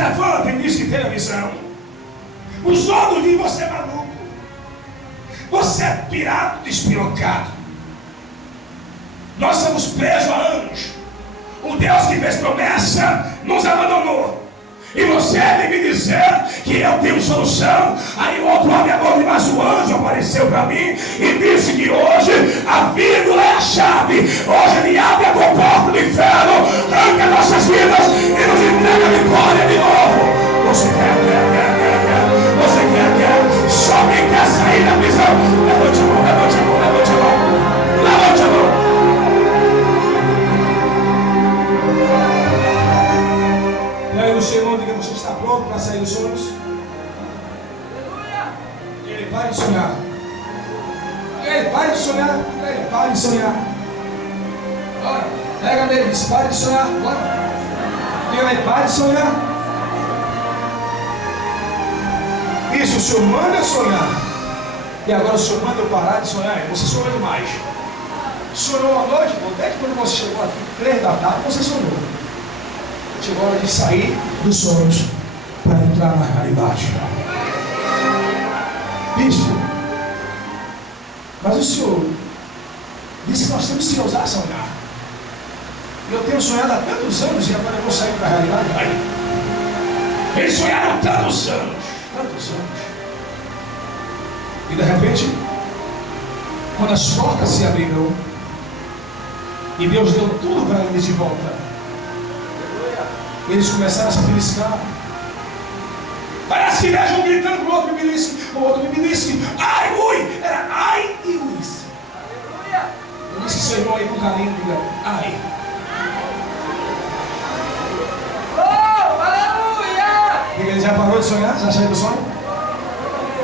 levantam e dizem que tem a visão. Os outros dizem: você é maluco, você é pirado, despirocado. Nós somos presos há anos. O Deus que fez promessa nos abandonou. E você vem me dizer que eu tenho solução. Aí o outro abre a boca, mas o anjo apareceu para mim e disse que hoje a vírgula é a chave. Hoje ele abre a porta do inferno, arranca nossas vidas e nos entrega a vitória de novo. Você quer. Você quer. Só quem quer sair da prisão. Levante a mão, levante a mão, levante a mão. Levante a mão. E aí no seu diga: você está pronto para sair dos sonhos? Ele pare de sonhar. Ele pare de sonhar. Ele pare de sonhar. Bora. Pega nele, diz: pare de sonhar. Bora. Diga: ele pare de sonhar. Isso, o senhor manda sonhar. E agora o senhor manda eu parar de sonhar. Você sonhou demais. Sonhou à noite, desde quando você chegou aqui, 3 da tarde, você sonhou. Chegou a hora de sair dos sonhos para entrar na realidade. Bispo, mas o senhor disse que nós temos que ousar sonhar. Eu tenho sonhado há tantos anos e agora eu vou sair para a realidade. Eles sonharam há tantos anos. E de repente, quando as portas se abriram e Deus deu tudo para eles de volta, eles começaram a se beliscar. Parece que vejo um gritando para o outro belisque. O outro me belisque. Ai, ui! Era ai e uis. Eu disse que seu irmão aí com carinho, diga: ai. Diga: ele já parou de sonhar? Já saiu do sonho?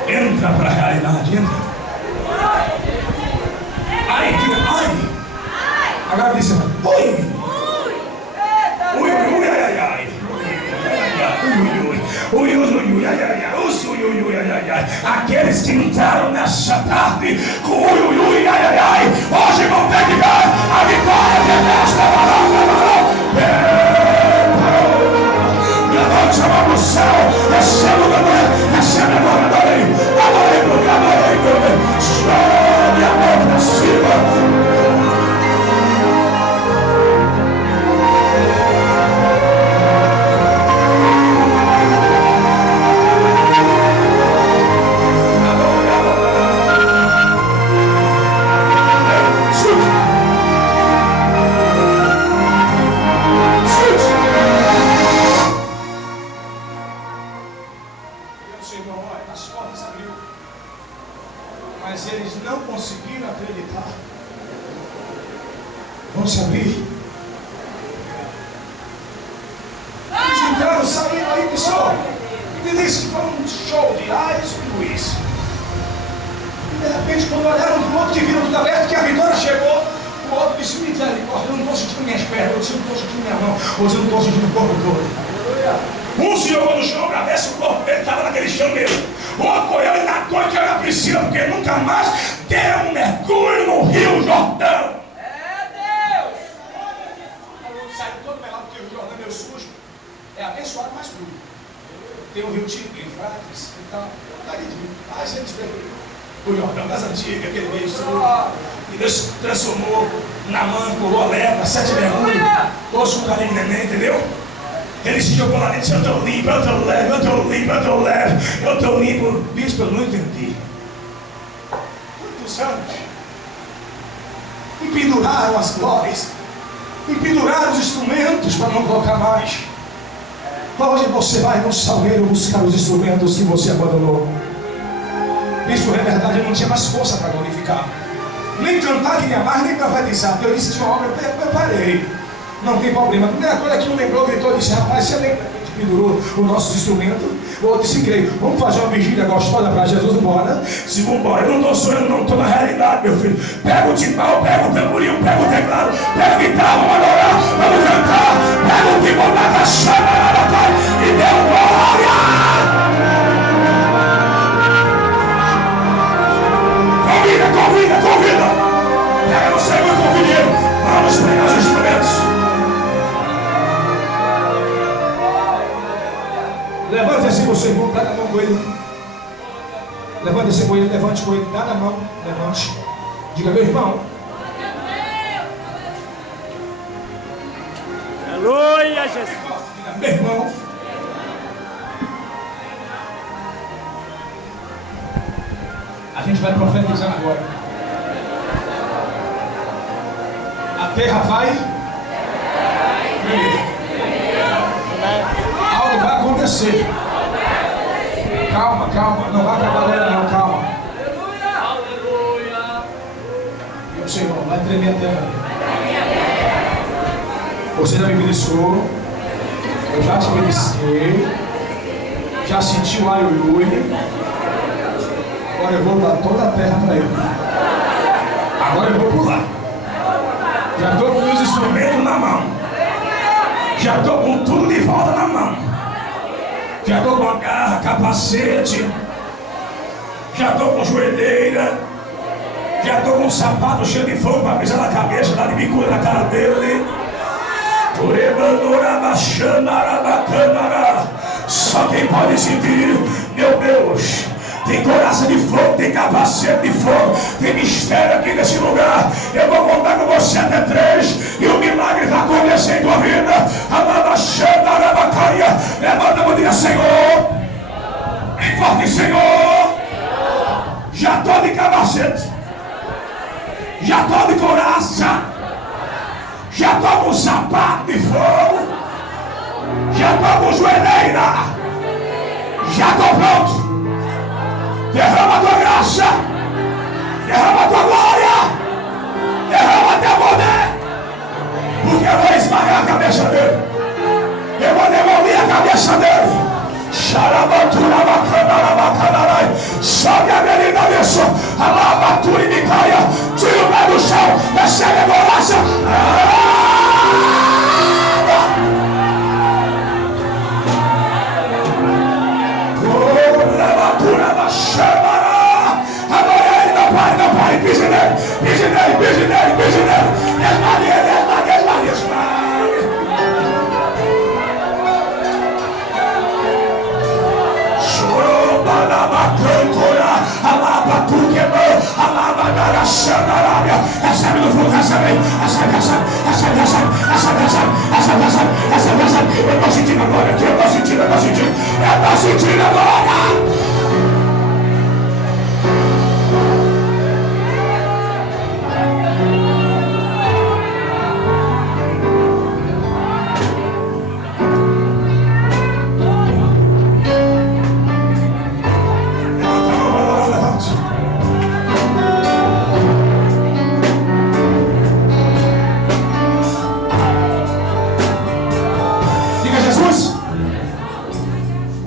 Entra para a realidade, entra. Ai, diga: ai. Agora diz: ui. Ui, ui, ai, ai, ai. Ui, ui, ui, ai, ai, ai. Ui, ui, ai, ai, ai. Aqueles que entraram nessa tarde com ui, ui, ui, ai, ai, ai, hoje vão ter que ver a vitória de Deus. Levante a mão no céu, receba o adorei, receba a glória, adorei, sobe a mão para cima. Mas eles não conseguiram acreditar. Vão se abrir. Eles entraram, saíram aí, pessoal. E me disse que foi um show de ais e Luiz. E de repente, quando olharam para o outro, que viram tudo aberto, que a vitória chegou, o outro disse: misericórdia, eu não estou sentindo minhas pernas, eu não estou sentindo minha mão, hoje eu não estou sentindo o corpo todo. Um se jogou no chão para ver se o corpo dele estava naquele chão mesmo. O outro correu e nadou e caiu na piscina, porque nunca mais deu um mergulho no Rio Jordão. É Deus! Saiu todo melado, porque o Rio Jordão é meio sujo. É abençoado, mas puro. Tem o Rio Tigre, Eufrates e tal. Mas eles veem o Jordão das antigas, aquele meio sujo. E Deus transformou Naamã, curou a lepra, 7 mergulhos. Todos com carinho de neném, entendeu? Ele se jogou lá dentro e disse: eu estou limpo, eu estou leve, eu estou limpo, eu estou leve, eu estou limpo. Bispo, eu não entendi. Quantos anos? Empenduraram as glórias, empenduraram os instrumentos para não colocar mais. Hoje você vai no salgueiro buscar os instrumentos que você abandonou. Bispo, na verdade, eu não tinha mais força para glorificar. Nem cantar queria mais, nem profetizar. Eu disse: de uma obra eu parei. Não tem problema. A primeira coisa que um lembrou, gritou e disse: rapaz, você lembra que a gente pendurou o nosso instrumento? O outro disse: creio. Vamos fazer uma vigília gostosa para Jesus, embora. Se vambora, eu não estou sonhando, não estou na realidade, meu filho. Pega o timbal, pega o tamborim, pega o teclado, pega a guitarra, vamos adorar, vamos cantar. Pega o timbal, pega a chama, e deu glória. Convida. Pega no Senhor e convide ele. Vamos pegar os instrumentos. seu irmão, dá na mão com ele. Levante esse com ele, levante com ele, dá na mão, levante. Diga, meu irmão. Aleluia, Jesus. Diga, meu irmão. A gente vai profetizar agora. A terra vai. Algo vai acontecer. Calma, calma. Não vai acabar agora não, calma. E o Senhor vai tremer a terra. Você já me beliscou. Eu já te belisquei. Já senti o aleluia. Agora eu vou dar toda a terra para ele. Agora eu vou pular. Já estou com os instrumentos na mão. Já estou com tudo de volta na mão. Já estou com a garra, capacete. Já estou com joelheira. Já estou com um sapato cheio de fogo para pisar na cabeça, dar de bicuda na cara dele. Só quem pode sentir, meu Deus. Tem coraça de fogo, tem capacete de fogo, tem mistério aqui nesse lugar. Eu vou contar com você até 3 e o milagre vai acontecer em tua vida. Levanta a mão e diga, Senhor, bem forte, Senhor. Já estou de capacete, já estou de coraça, já estou com sapato de fogo, já estou com joelheira, já estou pronto. Derrama a tua graça, derrama a tua glória, derrama teu poder, porque eu vou esmagar a cabeça dele, eu vou demolir a cabeça dele. Sobe a menina disso, alabatura e me caia, tira o pé do chão, recebe a glória. Agora ele, meu pai, pise nele, esmague. Chorou, banamacantora, alaba tu quebrou, alaba da xandarábia. Recebe no fundo, recebe. Eu estou sentindo agora aqui, eu estou sentindo agora.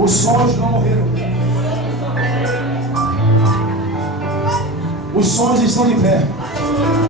Os sonhos não morreram. Os sonhos estão de pé.